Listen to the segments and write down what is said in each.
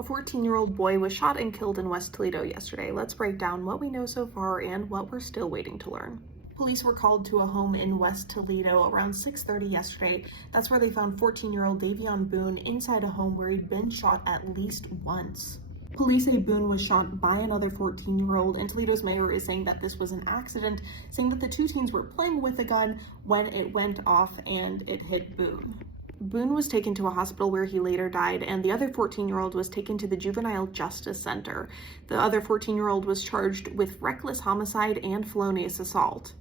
A 14-year-old boy was shot and killed in West Toledo yesterday. Let's break down what we know so far and what we're still waiting to learn. Police were called to a home in West Toledo around 6:30 yesterday. That's where they found 14-year-old Davion Boone inside a home where he'd been shot at least once. Police say Boone was shot by another 14-year-old, and Toledo's mayor is saying that this was an accident, saying that the two teens were playing with a gun when it went off and it hit Boone. Boone was taken to a hospital where he later died, and the other 14-year-old was taken to the Juvenile Justice Center. The other 14-year-old was charged with reckless homicide and felonious assault.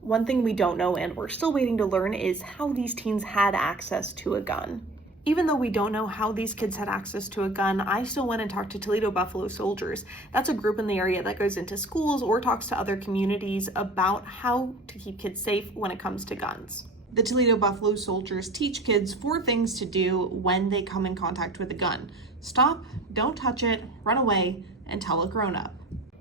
One thing we don't know and we're still waiting to learn is how these teens had access to a gun. Even though we don't know how these kids had access to a gun, I still went and talked to Toledo Buffalo Soldiers. That's a group in the area that goes into schools or talks to other communities about how to keep kids safe when it comes to guns. The Toledo Buffalo Soldiers teach kids 4 things to do when they come in contact with a gun. Stop, don't touch it, run away, and tell a grown-up.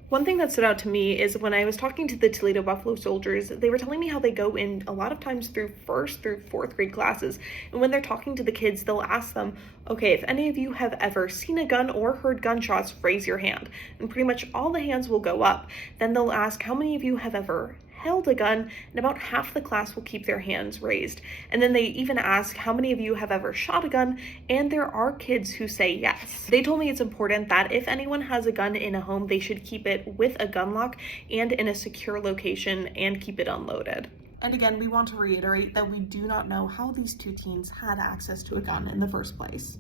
One thing that stood out to me is when I was talking to the Toledo Buffalo Soldiers, they were telling me how they go in a lot of times through 1st through 4th grade classes. And when they're talking to the kids, they'll ask them, okay, if any of you have ever seen a gun or heard gunshots, raise your hand. And pretty much all the hands will go up. Then they'll ask how many of you have ever held a gun, and about half the class will keep their hands raised. And then they even ask how many of you have ever shot a gun, and there are kids who say yes. They told me it's important that if anyone has a gun in a home, they should keep it with a gun lock and in a secure location and keep it unloaded. And again, we want to reiterate that we do not know how these two teens had access to a gun in the first place.